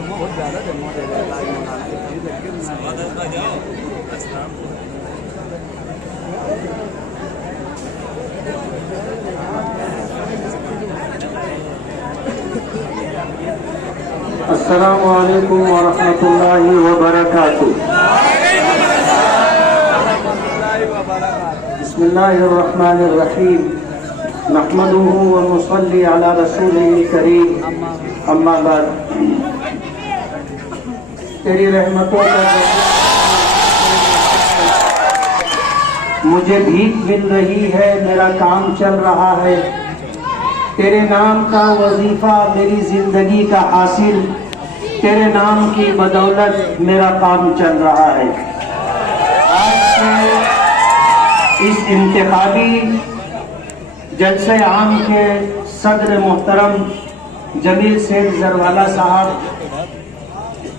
السلام علیکم ورحمۃ اللہ وبرکاتہ۔ بسم اللہ الرحمن الرحیم، نحمده ونصلی علی رسولہ الکریم، اما بعد۔ تیری رحمتوں کا مجھے بھیک مل رہی ہے، میرا کام چل رہا ہے، تیرے نام کا وظیفہ میری زندگی کا حاصل، تیرے نام کی بدولت میرا کام چل رہا ہے۔ آج سے اس انتخابی جلسہ عام کے صدر محترم جمیل سیٹھ زروالا صاحب،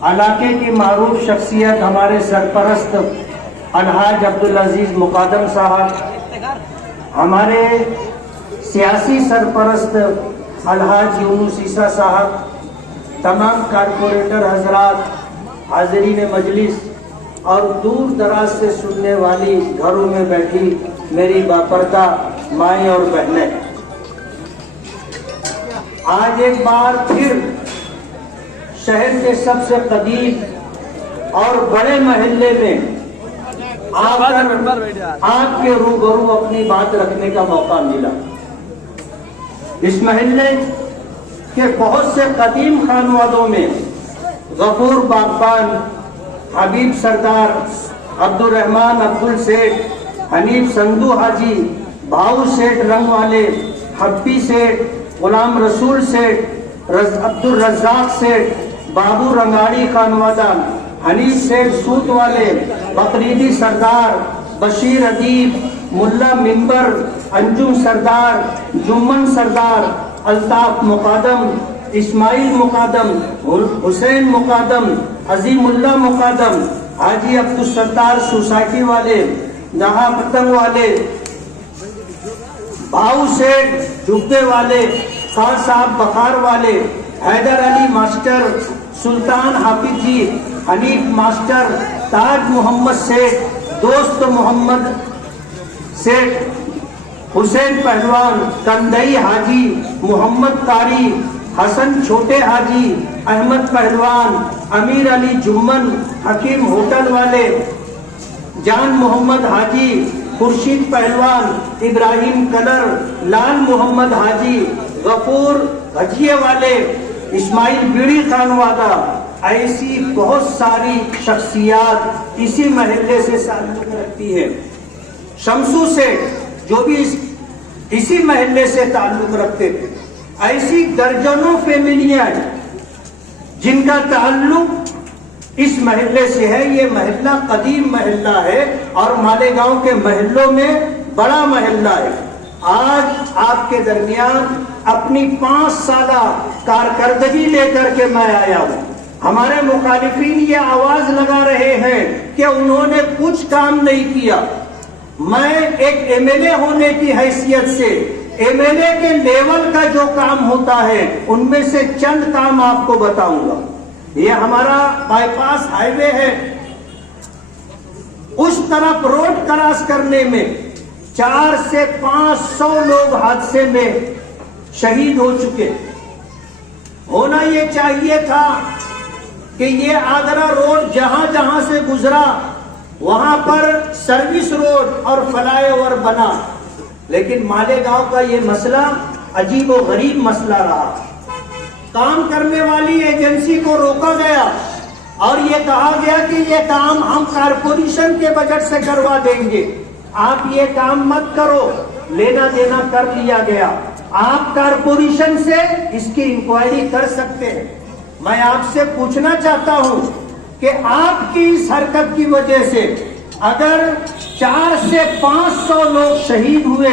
علاقے کی معروف شخصیت ہمارے سرپرست الحاج عبدالعزیز مقادم صاحب، ہمارے سیاسی سرپرست الحاج یونس عیسیٰ صاحب، تمام کارپوریٹر حضرات، حاضرین مجلس اور دور دراز سے سننے والی گھروں میں بیٹھی میری باپردہ مائیں اور بہنیں، آج ایک بار پھر شہر کے سب سے قدیم اور بڑے محلے میں آ کر آپ کے روبرو اپنی بات رکھنے کا موقع ملا۔ اس محلے کے بہت سے قدیم خانوادوں میں غفور باغبان، حبیب سردار، عبد الرحمان عبدال سیٹھ، حنیف سندھو حاجی، بھاؤ سیٹھ رنگ والے، حبی سیٹھ، غلام رسول سیٹھ، عبد الرزاق سیٹھ، بابو رنگاڑی خانوادہ، حنیف سیٹھ سوت والے، بقریدی سردار، بشیر ادیب، ملا ممبر، انجم سردار، جمن سردار، الطاف مقادم، اسماعیل مقادم، حسین مقادم، عظیم اللہ مقادم، حاجی عبدالستار سوسائٹی والے، نہا پتنگ والے، بھاؤ سیٹھ ڈبے والے، خان صاحب بخار والے، حیدر علی ماسٹر، سلطان حافظ جی، حنیف ماسٹر، تاج محمد سیٹھ، دوست محمد سیٹھ، حسین پہلوان، کندئی حاجی، محمد قاری، حسن چھوٹے حاجی، احمد پہلوان، امیر علی جمن، حکیم ہوٹل والے، جان محمد حاجی، خورشید پہلوان، ابراہیم کلر، لال محمد حاجی، غفور بھجیے والے، اسماعیل بیڑی خانوادہ، ایسی بہت ساری شخصیات اسی محلے سے تعلق رکھتی ہے۔ شمسو سے جو بھی اسی محلے سے تعلق رکھتے تھے، ایسی درجنوں فیملیاں جن کا تعلق اس محلے سے ہے۔ یہ محلہ قدیم محلہ ہے اور مالیگاؤں کے محلوں میں بڑا محلہ ہے۔ آج آپ کے درمیان اپنی 5 سالہ کارکردگی لے کر کے میں آیا ہوں۔ ہمارے مخالفین یہ آواز لگا رہے ہیں کہ انہوں نے کچھ کام نہیں کیا۔ میں ایک ایم ایل اے ہونے کی حیثیت سے ایم ایل اے کے لیول کا جو کام ہوتا ہے ان میں سے چند کام آپ کو بتاؤں گا۔ یہ ہمارا بائی پاس ہائی وے ہے، اس طرف روڈ کراس کرنے میں 400 سے 500 لوگ حادثے میں شہید ہو چکے۔ ہونا یہ چاہیے تھا کہ یہ آگرہ روڈ جہاں جہاں سے گزرا وہاں پر سروس روڈ اور فلائی اوور بنا، لیکن مالیگاؤں کا یہ مسئلہ عجیب و غریب مسئلہ رہا۔ کام کرنے والی ایجنسی کو روکا گیا اور یہ کہا گیا کہ یہ کام ہم کارپوریشن کے بجٹ سے کروا دیں گے، آپ یہ کام مت کرو۔ لینا دینا کر لیا گیا۔ آپ کارپوریشن سے اس کی انکوائری کر سکتے ہیں۔ میں آپ سے پوچھنا چاہتا ہوں کہ آپ کی اس حرکت کی وجہ سے اگر 400 سے 500 لوگ شہید ہوئے،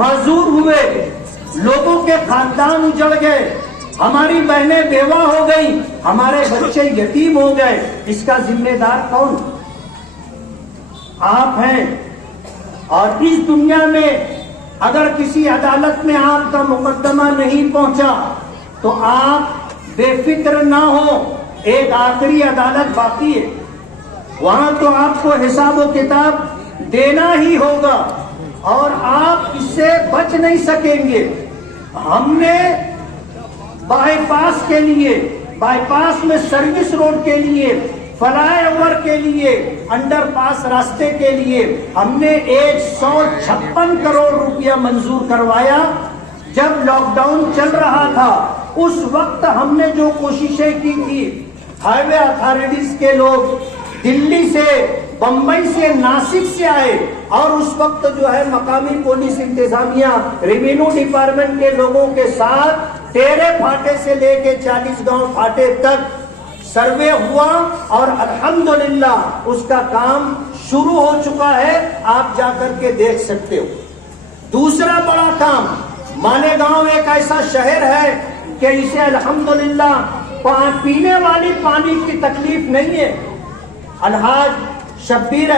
معذور ہوئے، لوگوں کے خاندان اجڑ گئے، ہماری بہنیں بیوہ ہو گئی، ہمارے بچے یتیم ہو گئے، اس کا ذمہ دار کون؟ آپ ہیں۔ اور اس دنیا میں اگر کسی عدالت میں آپ کا مقدمہ نہیں پہنچا تو آپ بے فکر نہ ہو ایک آخری عدالت باقی ہے، وہاں تو آپ کو حساب و کتاب دینا ہی ہوگا اور آپ اس سے بچ نہیں سکیں گے۔ ہم نے بائی پاس کے لیے، بائی پاس میں سروس روڈ کے لیے، فلائی اوور کے لیے، انڈر پاس راستے کے لیے ہم نے 156 کروڑ روپیہ منظور کروایا۔ جب لاک ڈاؤن چل رہا تھا اس وقت ہم نے جو کوششیں کی تھی، ہائی وے اتھارٹیز کے لوگ دلی سے، بمبئی سے، ناسک سے آئے اور اس وقت جو ہے مقامی پولیس انتظامیہ، ریوینیو ڈپارٹمنٹ کے لوگوں کے ساتھ ٹیرے پھاٹے سے لے کے 40 گاؤں پھاٹے تک سروے ہوا اور الحمدللہ اس کا کام شروع ہو چکا ہے، آپ جا کر کے دیکھ سکتے ہو۔ دوسرا بڑا کام، مالیگاؤں ایک ایسا شہر ہے کہ اسے الحمدللہ پینے والی پانی کی تکلیف نہیں ہے۔ الحاج شبیر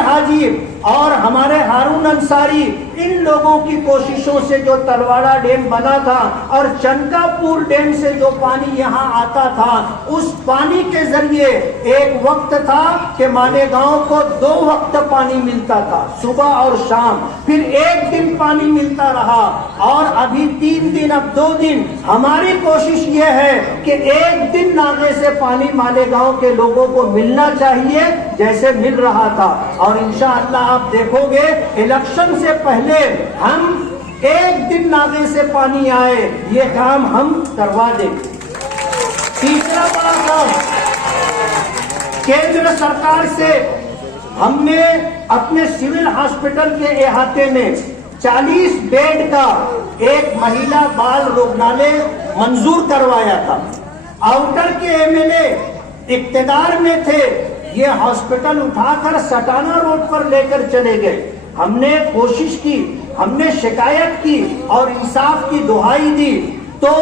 حاجی اور ہمارے ہارون انصاری، ان لوگوں کی کوششوں سے جو تلواڑا ڈیم بنا تھا اور چنکا پور ڈیم سے جو پانی یہاں آتا تھا، اس پانی کے ذریعے ایک وقت تھا کہ مالیگاؤں کو 2 وقت پانی ملتا تھا، صبح اور شام، پھر 1 دن پانی ملتا رہا اور ابھی 3 دن، اب 2 دن۔ ہماری کوشش یہ ہے کہ 1 دن ناغے سے پانی مالیگاؤں کے لوگوں کو ملنا چاہیے جیسے مل رہا تھا، اور انشاءاللہ آپ دیکھو گے الیکشن سے پہلے ہم 1 دن ناغے سے پانی آئے، یہ کام ہم کروا دیں گے۔ تیسرا بڑا کام، کیندر سرکار سے ہم نے اپنے سول ہاسپٹل کے احاطے میں 40 بیڈ کا ایک مہیلا بال روگنالے منظور کروایا تھا۔ آؤٹر کے MLA اقتدار میں تھے، یہ ہاسپٹل اٹھا کر سٹانہ روڈ پر لے کر چلے گئے۔ ہم نے کوشش کی، ہم نے شکایت کی اور انصاف کی دہائی دی، تو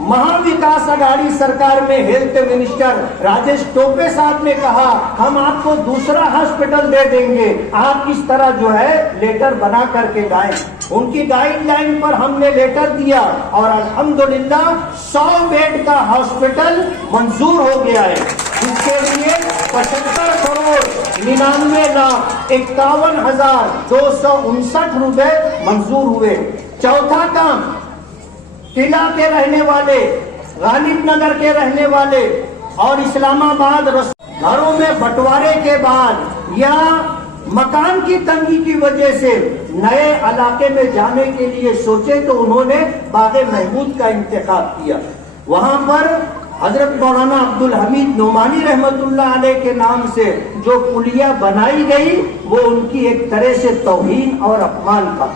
مہا وکاس اگاڑی سرکار میں ہیلتھ منسٹر راجیش ٹوپے صاحب نے کہا ہم آپ کو دوسرا ہاسپٹل دے دیں گے، آپ اس طرح جو ہے لیٹر بنا کر کے لائیں۔ ان کی گائیڈ لائن پر ہم نے لیٹر دیا اور الحمدللہ 100 بیڈ کا ہاسپٹل منظور ہو گیا ہے، جس کے لیے 75 کروڑ 99,51,259 روپے منظور ہوئے۔ چوتھا کام، قلعہ کے رہنے والے، غالب نگر کے رہنے والے اور اسلام آباد گھروں میں بٹوارے کے بعد یا مکان کی تنگی کی وجہ سے نئے علاقے میں جانے کے لیے سوچے تو انہوں نے باغ محمود کا انتخاب کیا۔ وہاں پر حضرت مولانا عبدالحمید نعمانی رحمت اللہ علیہ کے نام سے جو پلیہ بنائی گئی وہ ان کی ایک طرح سے توہین اور اپمان تھا۔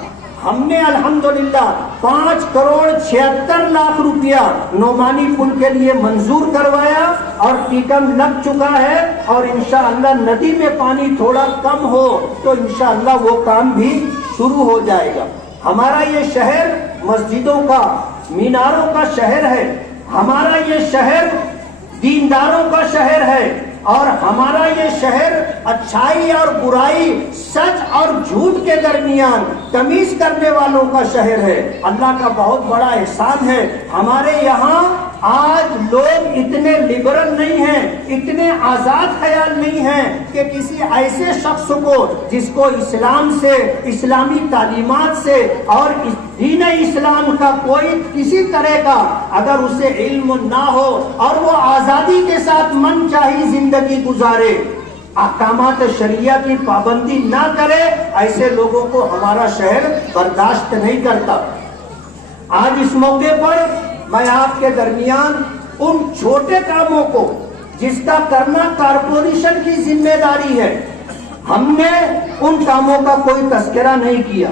ہم نے الحمدللہ 5 کروڑ 76 لاکھ روپیہ نعمانی پل کے لیے منظور کروایا اور ٹیکم لگ چکا ہے، اور انشاءاللہ ندی میں پانی تھوڑا کم ہو تو انشاءاللہ وہ کام بھی شروع ہو جائے گا۔ ہمارا یہ شہر مسجدوں کا، میناروں کا شہر ہے، ہمارا یہ شہر دینداروں کا شہر ہے، اور ہمارا یہ شہر اچھائی اور برائی، سچ اور جھوٹ کے درمیان تمیز کرنے والوں کا شہر ہے۔ اللہ کا بہت بڑا احسان ہے، ہمارے یہاں آج لوگ اتنے لبرل نہیں ہیں، اتنے آزاد خیال نہیں ہیں کہ کسی ایسے شخص کو جس کو اسلام سے، اسلامی تعلیمات سے اور دین اسلام کا کوئی کسی طرح کا اگر اسے علم نہ ہو اور وہ آزادی کے ساتھ من چاہی زندگی گزارے، احکامات شریعہ کی پابندی نہ کرے، ایسے لوگوں کو ہمارا شہر برداشت نہیں کرتا۔ آج اس موقع پر میں آپ کے درمیان ان چھوٹے کاموں کو جس کا کرنا کارپوریشن کی ذمہ داری ہے، ہم نے ان کاموں کا کوئی تذکرہ نہیں کیا۔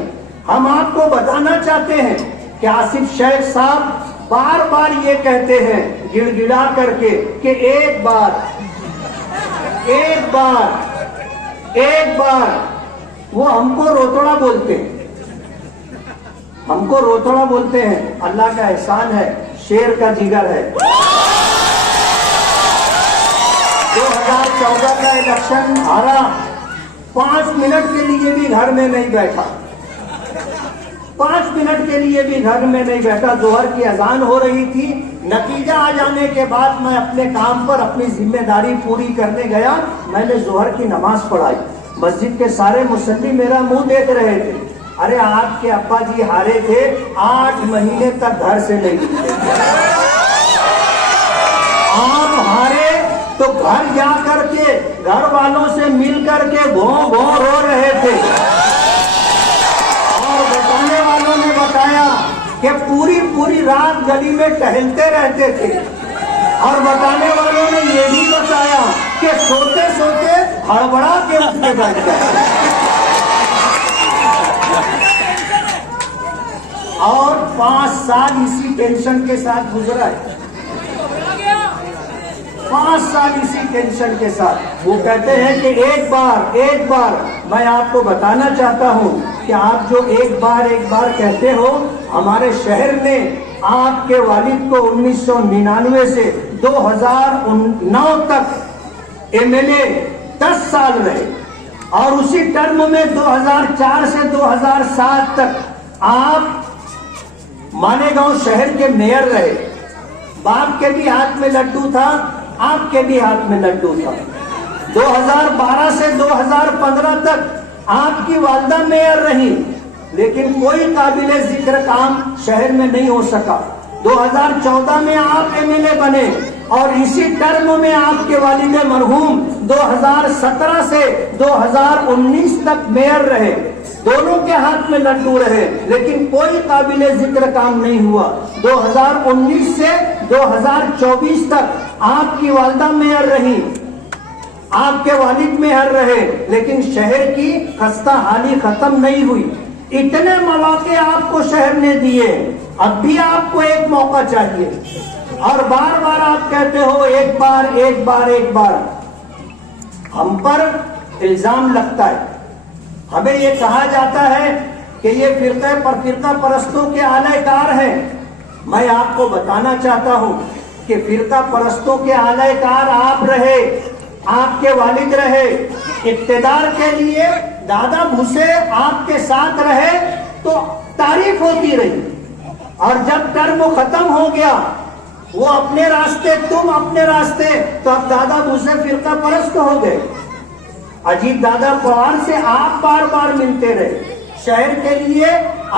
ہم آپ کو بتانا چاہتے ہیں کہ آصف شیخ صاحب بار بار یہ کہتے ہیں گڑ گڑا کر کے کہ ایک بار وہ ہم کو روتڑا بولتے ہیں، ہم کو روتڑا بولتے ہیں۔ اللہ کا احسان ہے، شیر کا جگر ہے۔ 2014 کا الیکشن ہارا، 5 منٹ کے لیے بھی گھر میں نہیں بیٹھا، 5 منٹ کے لیے بھی گھر میں نہیں بیٹھا. ظہر کی اذان ہو رہی تھی. نتیجہ آ جانے کے بعد میں اپنے کام پر اپنی ذمہ داری پوری کرنے گیا. میں نے ظہر کی نماز پڑھائی. مسجد کے سارے مصلی میرا منہ دیکھ رہے تھے. ارے آپ کے ابا جی ہارے تھے, 8 مہینے تک گھر سے نہیں نکلے. آپ ہارے تو گھر جا کر کے گھر والوں سے مل کر کے بھوں بھوں رو رہے تھے. اور بتانے والوں نے بتایا کہ پوری رات گلی میں ٹہلتے رہتے تھے. اور بتانے والوں نے یہ بھی بتایا کہ سوتے سوتے ہڑبڑا کے اٹھ کے بیٹھ گئے. اور 5 سال اسی ٹینشن کے ساتھ گزرا ہے. 5 سال اسی ٹینشن کے ساتھ. وہ کہتے ہیں کہ ایک بار میں آپ کو بتانا چاہتا ہوں کہ آپ جو ایک بار کہتے ہو, ہمارے شہر میں آپ کے والد کو 1999 سے 2009 تک MLA 10 سال رہے, اور اسی ٹرم میں 2004 سے 2007 تک آپ مالیگاؤں شہر کے میئر رہے. باپ کے بھی ہاتھ میں لڈو تھا, آپ کے بھی ہاتھ میں لڈو تھا. 2012 سے 2015 تک آپ کی والدہ میئر رہی, لیکن کوئی قابل ذکر کام شہر میں نہیں ہو سکا. 2014 میں آپ MLA بنے, اور اسی ٹرم میں آپ کے والد مرحوم 2017 سے 2019 تک میئر رہے. دونوں کے ہاتھ میں لڈو رہے, لیکن کوئی قابل ذکر کام نہیں ہوا. 2019 سے 2024 تک آپ کی والدہ میئر رہی, آپ کے والد میئر رہے, لیکن شہر کی خستہ حالی ختم نہیں ہوئی. اتنے مواقع آپ کو شہر نے دیے, اب بھی آپ کو ایک موقع چاہیے. اور بار آپ کہتے ہو ایک بار. ہم پر الزام لگتا ہے, ہمیں یہ کہا جاتا ہے کہ یہ فرقہ پرستوں کے اعلی کار ہیں. میں آپ کو بتانا چاہتا ہوں کہ فرقہ پرستوں کے اعلی کار آپ رہے, آپ کے والد رہے. اقتدار کے لیے دادا بھوسے آپ کے ساتھ رہے تو تعریف ہوتی رہی, اور جب ٹرم ختم ہو گیا, وہ اپنے راستے تم اپنے راستے, تو اب دادا بھوسے فرقہ پرست ہو گئے. اجیت دادا پوار سے آپ بار ملتے رہے. شہر کے لیے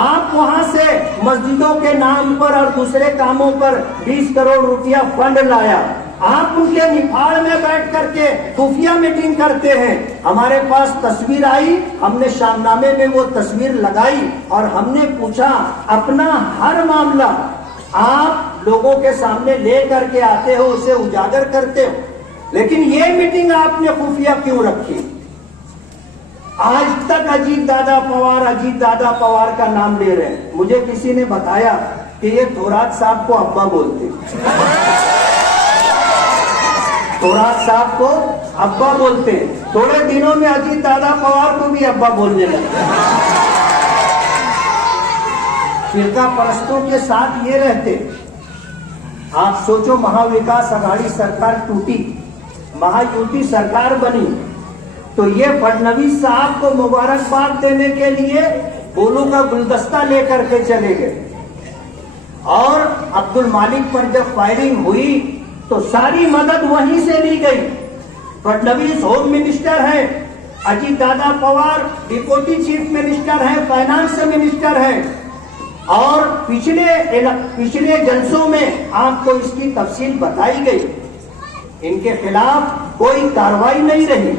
آپ وہاں سے مسجدوں کے نام پر اور دوسرے کاموں پر 20 کروڑ روپیہ فنڈ لایا. آپ ان کے نفاڑ میں بیٹھ کر کے خفیہ میٹنگ کرتے ہیں. ہمارے پاس تصویر آئی, ہم نے شام نامے میں وہ تصویر لگائی, اور ہم نے پوچھا اپنا ہر معاملہ آپ لوگوں کے سامنے لے کر کے آتے ہو, اسے اجاگر کرتے ہو, لیکن یہ میٹنگ آپ نے خفیہ کیوں رکھی؟ آج تک اجیت دادا پوار کا نام لے رہے ہیں. مجھے کسی نے بتایا کہ یہ تھورات صاحب کو ابا بولتے, تھورات صاحب کو ابا بولتے. تھوڑے دنوں میں اجیت دادا پوار کو بھی ابا بولنے لگے. فرقہ پرستوں کے ساتھ یہ رہتے. آپ سوچو, مہا وکاس اگاڑی سرکار ٹوٹی, مہا یوتی سرکار بنی, تو یہ فڈنویس صاحب کو مبارکباد دینے کے لیے پھولوں کا گلدستہ لے کر کے چلے گئے. اور عبد المالک پر جب فائرنگ ہوئی تو ساری مدد وہیں سے لی گئی. فڈنویس ہوم منسٹر ہیں, اجیت دادا پوار ڈپٹی چیف منسٹر ہیں, فائنانس منسٹر ہیں, اور پچھلے جلسوں میں آپ کو اس کی تفصیل بتائی گئی. ان کے خلاف کوئی کارروائی نہیں رہی,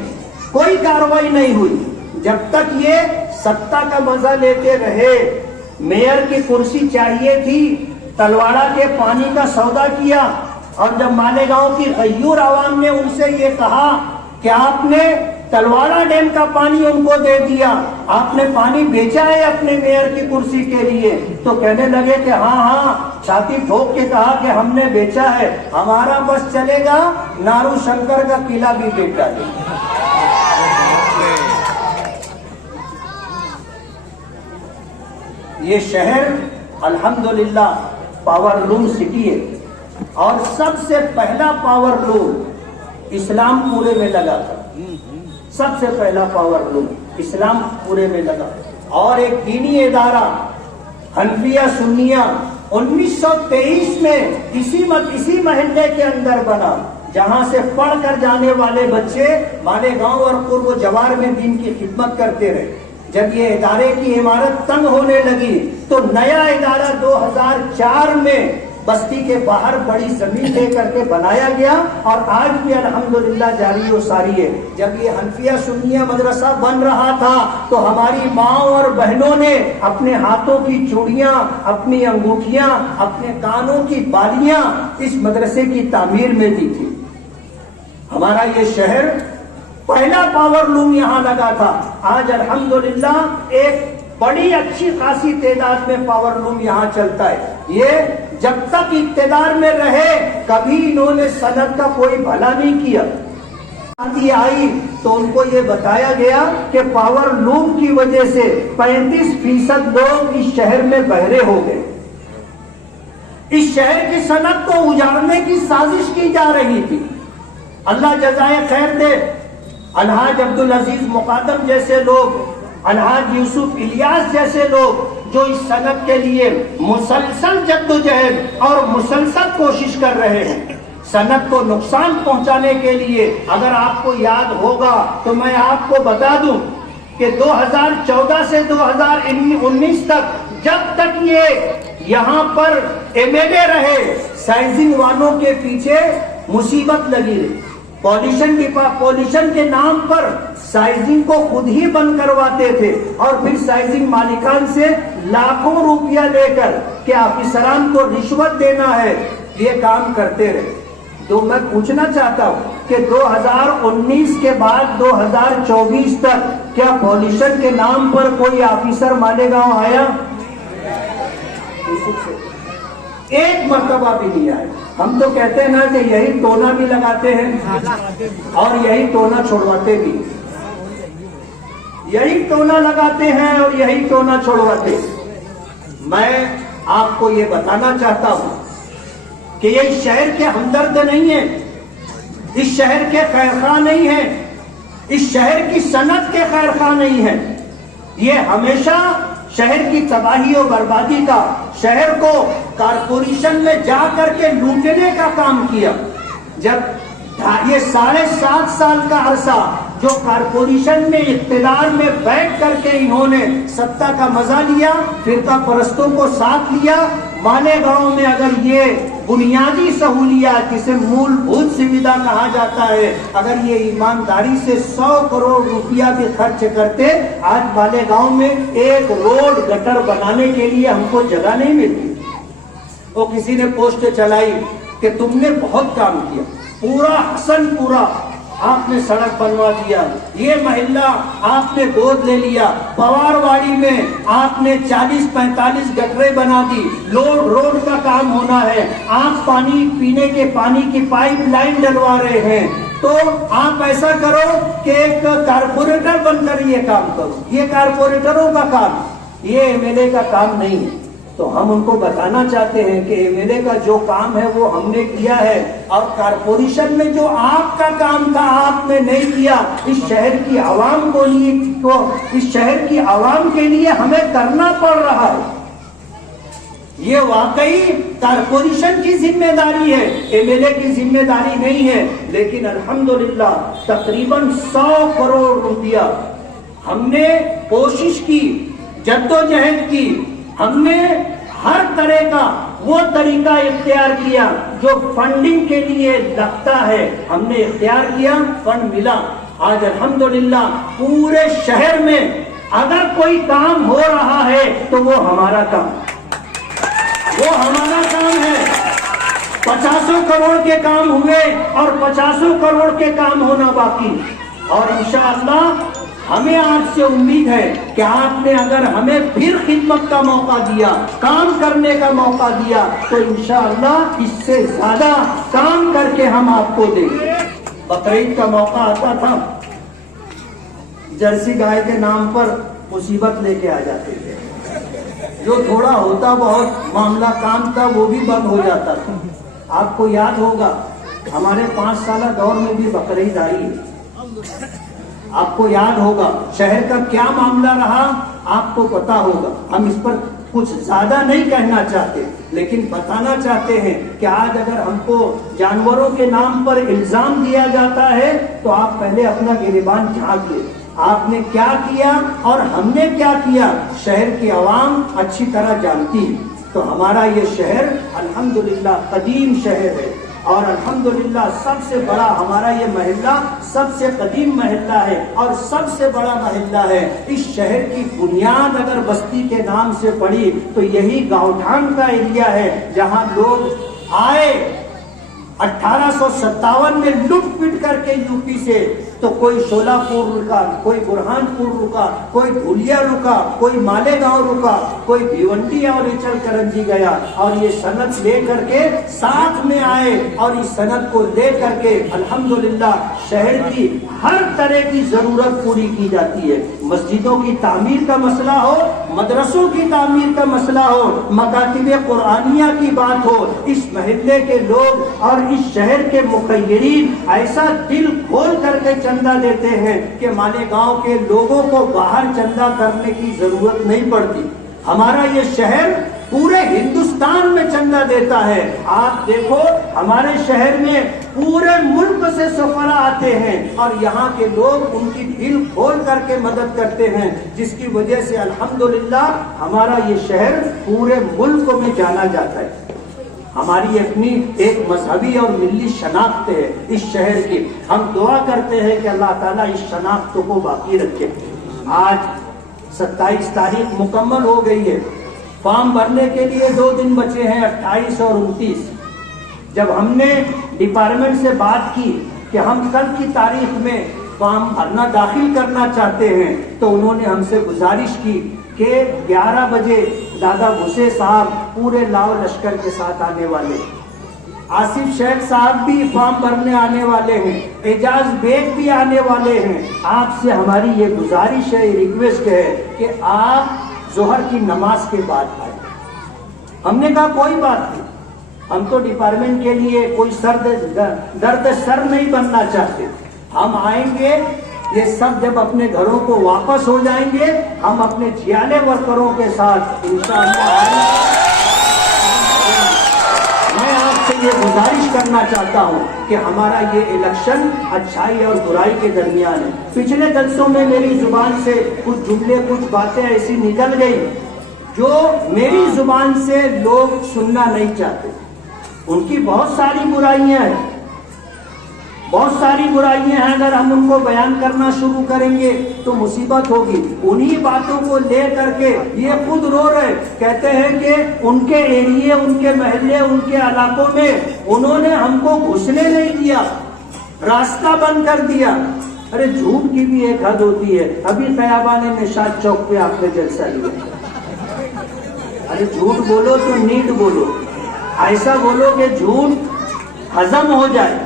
کوئی کارروائی نہیں ہوئی. جب تک یہ ستا کا مزہ لیتے رہے. میئر کی کرسی چاہیے تھی, تلواڑہ کے پانی کا سودا کیا, اور جب مالیگاؤں کی غیور عوام نے ان سے یہ کہا کہ آپ نے تلواڑہ ڈیم کا پانی ان کو دے دیا, آپ نے پانی بیچا ہے اپنے میئر کی کرسی کے لیے, تو کہنے لگے کہ ہاں, چھاتی ٹھوک کے کہا کہ ہم نے بیچا ہے, ہمارا بس چلے گا, نارو شنکر کا قلعہ بھی بیچا ہے. یہ شہر الحمدللہ پاور لوم سٹی ہے, اور سب سے پہلا پاور لوم اسلام پورے میں لگا تھا. سب سے پہلا پاور لوم اسلام پورے میں لگا. اور ایک دینی ادارہ حنفیہ سنیہ 1923 میں اسی محلے کے اندر بنا، جہاں سے پڑھ کر جانے والے بچے مالیگاؤں اور قرب و جوار میں دین کی خدمت کرتے رہے۔ جب یہ ادارے کی عمارت تنگ ہونے لگی تو نیا ادارہ 2004 میں بستی کے باہر بڑی زمین لے کر کے بنایا گیا، اور آج بھی الحمدللہ جاری و ساری ہے۔ جب یہ حنفیہ سنیہ مدرسہ بن رہا تھا تو ہماری ماں اور بہنوں نے اپنے ہاتھوں کی چوڑیاں، اپنی انگوٹھیاں، اپنے کانوں کی بالیاں اس مدرسے کی تعمیر میں دی تھی۔ ہمارا یہ شہر پہلا پاور لوم یہاں لگا تھا، آج الحمدللہ ایک بڑی اچھی خاصی تعداد میں پاور لوم یہاں چلتا ہے۔ یہ جب تک اقتدار میں رہے کبھی انہوں نے صنعت کا کوئی بھلا نہیں کیا۔ آئی تو ان کو یہ بتایا گیا کہ پاور لوم کی وجہ سے 35% لوگ اس شہر میں بہرے ہو گئے۔ اس شہر کی صنعت کو اجاڑنے کی سازش کی جا رہی تھی۔ اللہ جزائے خیر دے، الحاج عبدالعزیز مقدم جیسے لوگ، الحاج یوسف الیاس جیسے لوگ جو اس صنعت کے لیے مسلسل جدوجہد اور مسلسل کوشش کر رہے ہیں صنعت کو نقصان پہنچانے کے لیے۔ اگر آپ کو یاد ہوگا تو میں آپ کو بتا دوں کہ 2014 سے 2019 تک جب تک یہ یہاں پر MLA رہے، سائنسنگ والوں کے پیچھے مصیبت لگی رہی۔ پولیشن کے نام پر سائزنگ کو خود ہی بند کرواتے تھے، اور پھر سائزنگ مالکان سے لاکھوں روپیہ لے کر کہ آفیسران کو رشوت دینا ہے، یہ کام کرتے رہے۔ تو میں پوچھنا چاہتا ہوں کہ 2019 کے بعد 2024 تک کیا پولیشن کے نام پر کوئی آفیسر مالیگاؤں آیا؟ ایک مرتبہ بھی نہیں آیا۔ ہم تو کہتے ہیں نا کہ یہی ٹونا بھی لگاتے ہیں اور یہی ٹونا چھوڑواتے بھی، یہی ٹونا لگاتے ہیں اور یہی ٹونا چھوڑواتے۔ میں آپ کو یہ بتانا چاہتا ہوں کہ یہ اس شہر کے ہمدرد نہیں ہیں، اس شہر کے خیرخواہ نہیں ہیں، اس شہر کی صنعت کے خیرخواہ نہیں ہیں۔ یہ ہمیشہ شہر کی تباہی و بربادی کا، شہر کو کارپوریشن میں جا کر کے لوٹنے کا کام کیا۔ جب یہ 7.5 سال کا عرصہ جو کارپوریشن میں اقتدار میں بیٹھ کر کے انہوں نے ستا کا مزہ لیا، فرقہ پرستوں کو ساتھ لیا، مالیگاؤں میں اگر یہ بنیادی سہولیات جسے مول بھوت سویدھا کہا جاتا ہے، اگر یہ ایمانداری سے 100 کروڑ روپیہ بھی خرچ کرتے، آج مالیگاؤں میں ایک روڈ گٹر بنانے کے لیے ہم کو جگہ نہیں ملتی۔ وہ کسی نے پوسٹ چلائی کہ تم نے بہت کام کیا، پورا حسن پورا آپ نے سڑک بنوا دیا، یہ محلہ آپ نے گود لے لیا، پوار واڑی میں آپ نے 40-45 گٹریں بنا دی، روڈ کا کام ہونا ہے، آپ پانی پینے کے پانی کی پائپ لائن ڈلوا رہے ہیں، تو آپ ایسا کرو کہ ایک کارپوریٹر بن کر یہ کام کرو۔ یہ کارپوریٹروں کا کام، یہ MLA کا کام نہیں ہے۔ تو ہم ان کو بتانا چاہتے ہیں کہ MLA کا جو کام ہے وہ ہم نے کیا ہے، اور کارپوریشن میں جو آپ کا کام تھا آپ نے نہیں کیا۔ اس شہر کی عوام کو اس شہر کی عوام کے لیے ہمیں کرنا پڑ رہا ہے۔ یہ واقعی کارپوریشن کی ذمہ داری ہے، MLA کی ذمہ داری نہیں ہے۔ لیکن الحمدللہ تقریباً 100 کروڑ روپیہ ہم نے کوشش کی، جدوجہد کی، ہم نے ہر طرح کا وہ طریقہ اختیار کیا جو فنڈنگ کے لیے لگتا ہے، ہم نے اختیار کیا، فنڈ ملا۔ آج الحمدللہ پورے شہر میں اگر کوئی کام ہو رہا ہے تو وہ ہمارا کام ہے۔ 50 کروڑ کے کام ہوئے اور 50 کروڑ کے کام ہونا باقی، اور انشاءاللہ ہمیں آپ سے امید ہے کہ آپ نے اگر ہمیں پھر خدمت کا موقع دیا، کام کرنے کا موقع دیا، تو انشاءاللہ اس سے زیادہ کام کر کے ہم آپ کو دیں گے۔ بقرعید کا موقع آتا تھا، جرسی گائے کے نام پر مصیبت لے کے آ جاتے تھے، جو تھوڑا ہوتا بہت معاملہ کام تھا وہ بھی بند ہو جاتا تھا۔ آپ کو یاد ہوگا ہمارے 5 سالہ دور میں بھی بقرعید آئی ہے، آپ کو یاد ہوگا شہر کا کیا معاملہ رہا، آپ کو پتا ہوگا، ہم اس پر کچھ زیادہ نہیں کہنا چاہتے، لیکن بتانا چاہتے ہیں کہ آج اگر ہم کو جانوروں کے نام پر الزام دیا جاتا ہے تو آپ پہلے اپنا گریبان جھانک لیں، آپ نے کیا کیا اور ہم نے کیا کیا شہر کی عوام اچھی طرح جانتی ہے۔ تو ہمارا یہ شہر الحمدللہ قدیم شہر ہے، اور الحمدللہ سب سے بڑا ہمارا یہ محلہ سب سے قدیم محلہ ہے اور سب سے بڑا محلہ ہے۔ اس شہر کی بنیاد اگر بستی کے نام سے پڑی تو یہی گاؤں ڈھانگ کا ایریا ہے، جہاں لوگ آئے 1857 میں لٹ پٹ کر کے یوپی سے، تو کوئی شولہ پور رکا، کوئی برہان پور رکا، کوئی دھولیا رکا، کوئی مالیگاؤں رکا، کوئی بھیونڈی اور اچل کرنجی گیا، اور یہ سند لے کر کے ساتھ میں آئے، اور اس سند کو لے کر کے الحمدللہ شہر کی ہر طرح کی ضرورت پوری کی جاتی ہے۔ مسجدوں کی تعمیر کا مسئلہ ہو، مدرسوں کی تعمیر کا مسئلہ ہو، مکاتب قرآنیہ کی بات ہو، اس محلے کے لوگ اور اس شہر کے مخیرین ایسا دل کھول کر کے چندہ دیتے ہیں کہ مالیگاؤں کے لوگوں کو باہر چندہ کرنے کی ضرورت نہیں پڑتی۔ ہمارا یہ شہر پورے ہندوستان میں چندہ دیتا ہے۔ آپ دیکھو ہمارے شہر میں پورے ملک سے سفراء آتے ہیں اور یہاں کے لوگ ان کی دل کھول کر کے مدد کرتے ہیں، جس کی وجہ سے الحمدللہ ہمارا یہ شہر پورے ملک میں جانا جاتا ہے۔ ہماری اپنی ایک مذہبی اور ملی شناخت ہے اس شہر کی، ہم دعا کرتے ہیں کہ اللہ تعالیٰ اس شناخت کو باقی رکھے۔ آج 27 تاریخ مکمل ہو گئی ہے، فارم بھرنے کے لیے 2 دن بچے ہیں، 28 اور 29۔ جب ہم نے ڈپارٹمنٹ سے بات کی کہ ہم کل کی تاریخ میں فارم بھرنا داخل کرنا چاہتے ہیں، تو انہوں نے ہم سے گزارش کی کہ 11 بجے دادا بھوسے صاحب پورے لاؤ لشکر کے ساتھ آنے والے، آصف شیخ صاحب بھی فارم بھرنے آنے والے ہیں، اعجاز بیگ بھی آنے والے ہیں۔ آپ سے ہماری یہ گزارش ہے، یہ ریکویسٹ ہے کہ آپ ظہر کی نماز کے بعد آئیں۔ ہم نے کہا کوئی بات نہیں، ہم تو ڈپارٹمنٹ کے لیے کوئی درد سر نہیں بننا چاہتے، ہم آئیں گے۔ یہ سب جب اپنے گھروں کو واپس ہو جائیں گے، ہم اپنے جیالے ورکروں کے ساتھ انشاءاللہ آئیں گے۔ میں آپ سے یہ گزارش کرنا چاہتا ہوں کہ ہمارا یہ الیکشن اچھائی اور برائی کے درمیان ہے۔ پچھلے جلسوں میں میری زبان سے کچھ جملے، کچھ باتیں ایسی نکل گئی جو میری زبان سے لوگ سننا نہیں چاہتے۔ ان کی بہت ساری برائیاں ہیں، بہت ساری برائیاں ہیں، اگر ہم ان کو بیان کرنا شروع کریں گے تو مصیبت ہوگی۔ انہی باتوں کو لے کر کے یہ خود رو رہے، کہتے ہیں کہ ان کے ایریے، ان کے محلے، ان کے علاقوں میں انہوں نے ہم کو گھسنے نہیں دیا، راستہ بند کر دیا۔ ارے جھوٹ کی بھی ایک حد ہوتی ہے۔ ابھی خیابان نشاط چوک پہ آپ نے جلسہ لیا، ارے جھوٹ بولو تو نیٹ بولو، ایسا بولو کہ جھوٹ ہضم ہو جائے۔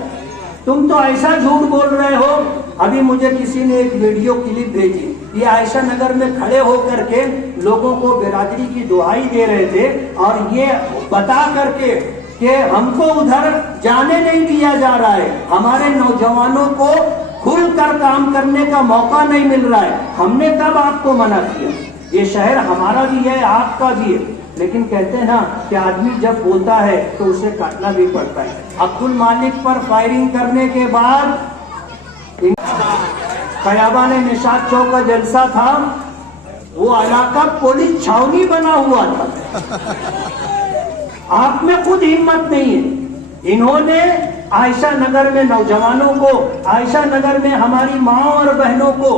تم تو ایسا جھوٹ بول رہے ہو۔ ابھی مجھے کسی نے ایک ویڈیو کلپ بھیجی، یہ عائشہ نگر میں کھڑے ہو کر کے لوگوں کو برادری کی دعائی دے رہے تھے، اور یہ بتا کر کے کہ ہم کو ادھر جانے نہیں دیا جا رہا ہے، ہمارے نوجوانوں کو کھل کر کام کرنے کا موقع نہیں مل رہا ہے۔ ہم نے کب آپ کو منع کیا؟ یہ شہر ہمارا بھی ہے، آپ کا بھی ہے، لیکن کہتے ہیں نا کہ آدمی جب بولتا ہے تو اسے کاٹنا بھی پڑتا ہے۔ عبد المالک پر فائرنگ کرنے کے بعد خیابان نشاط چوک کا جلسہ تھا، وہ علاقہ پولیس چھاونی بنا ہوا تھا۔ آپ میں خود ہمت نہیں ہے۔ انہوں نے عائشہ نگر میں نوجوانوں کو، عائشہ نگر میں ہماری ماں اور بہنوں کو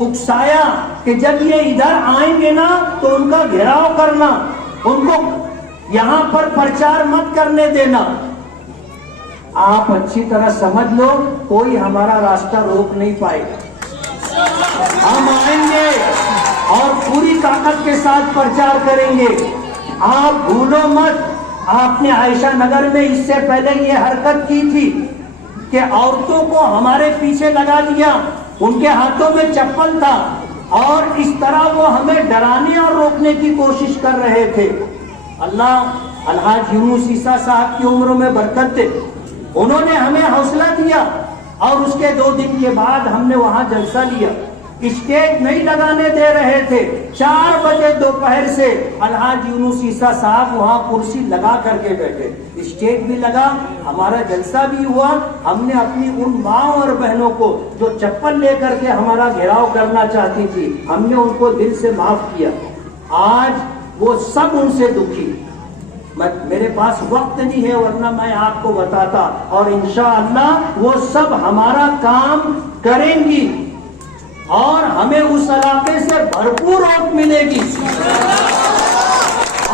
اکسایا کہ جب یہ ادھر آئیں گے نا تو ان کا گھیراؤ کرنا، ان کو یہاں پر پرچار مت کرنے دینا۔ آپ اچھی طرح سمجھ لو، کوئی ہمارا راستہ روک نہیں پائے گا۔ ہم آئیں گے اور پوری طاقت کے ساتھ پرچار کریں گے۔ آپ بھولو مت، آپ نے عائشہ نگر میں اس سے پہلے یہ حرکت کی تھی کہ عورتوں کو ہمارے پیچھے لگا دیا، ان کے ہاتھوں میں چپل تھا، اور اس طرح وہ ہمیں ڈرانے اور روکنے کی کوشش کر رہے تھے۔ اللہ الحاج یونس عیسیٰ صاحب کی عمروں میں برکت دے، انہوں نے ہمیں حوصلہ دیا، اور اس کے 2 دن کے بعد ہم نے وہاں جلسہ لیا۔ اسٹیج نہیں لگانے دے رہے تھے. 4 بجے دوپہر سے الحاج یونس عیسیٰ صاحب وہاں کرسی لگا کر کے بیٹھے. اسٹیج بھی لگا, ہمارا جلسہ بھی ہوا. ہم نے اپنی ان ماں اور بہنوں کو جو چپل لے کر کے ہمارا گھیراؤ کرنا چاہتی تھی, ہم نے ان کو دل سے معاف کیا. آج وہ سب ان سے دکھی. میرے پاس وقت نہیں ہے ورنہ میں آپ کو بتاتا, اور انشاءاللہ وہ سب ہمارا کام کریں گی اور ہمیں اس علاقے سے بھرپور ووٹ ملے گی.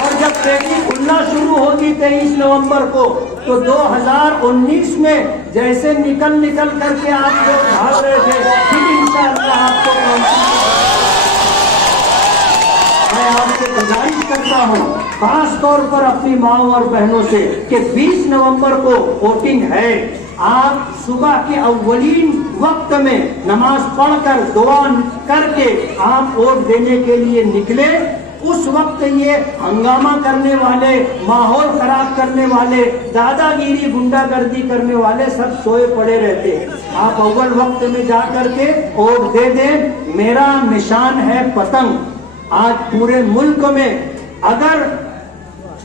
اور جب پیٹی کھلنا شروع ہوگی 23 نومبر کو, تو 2019 میں جیسے نکل کر کے آپ لوگ بھاگ رہے تھے, پھر انشاءاللہ آپ کو میں آپ سے گزارش کرتا ہوں, خاص طور پر اپنی ماں اور بہنوں سے, کہ 20 نومبر کو ووٹنگ ہے. آپ صبح کے اولین وقت میں نماز پڑھ کر دعا کر کے آپ ووٹ دینے کے لیے نکلے. اس وقت یہ ہنگامہ کرنے والے, ماحول خراب کرنے والے, دادا گیری گنڈا گردی کرنے والے سب سوئے پڑے رہتے. آپ اول وقت میں جا کر کے ووٹ دے دیں. میرا نشان ہے پتنگ. آج پورے ملک میں اگر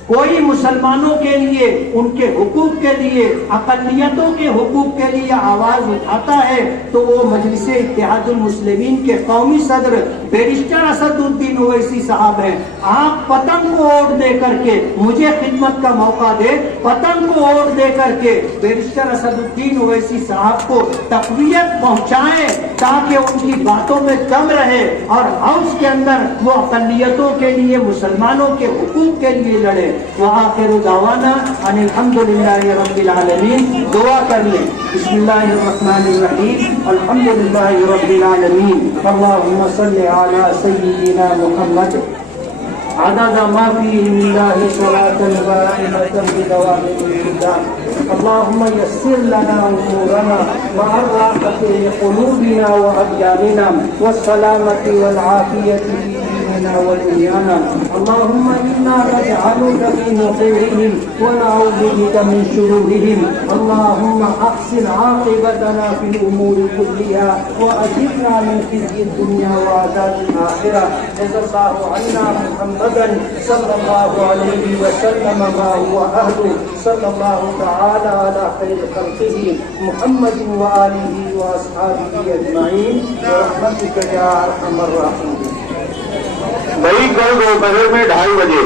کوئی مسلمانوں کے لیے, ان کے حقوق کے لیے, اقلیتوں کے حقوق کے لیے آواز اٹھاتا ہے تو وہ مجلس اتحاد المسلمین کے قومی صدر بیرسٹر اسد الدین اویسی صاحب ہیں. آپ پتنگ کو ووٹ دے کر کے مجھے خدمت کا موقع دے, پتنگ کو ووٹ دے کر کے بیرسٹر اسد الدین اویسی صاحب کو تقویت پہنچائیں تاکہ ان کی باتوں میں دم رہے اور ہاؤس کے اندر وہ اقلیتوں کے لیے, مسلمانوں کے حقوق کے لیے لڑے. وآخر دعوانا ان الحمدللہ رب العالمین. دعا کر لیں. بسم اللہ الرحمن الرحیم. الحمدللہ رب العالمین. اللہم صلی علی سیدنا محمد عدد ما فی اللہ صلاة دائمة بدوام الإسلام. اللهم يسر لنا امورنا وارحم قلوبنا وابداننا والسلامة والعافية ودنيانا. اللهم إنا نجعلك في نحورهم ونعوذ بك من شرورهم. اللهم أحسن عاقبتنا في الأمور كلها وأجرنا من خزي الدنيا وعذاب الآخرة. جزا الله عنا محمدا صلى الله عليه وسلم ما هو أهله. صلى الله تعالى على خير خلقه محمد وآله وأصحابه أجمعين برحمتك يا أرحم الراحمين. بھائی کل دوپہر میں 2:30 بجے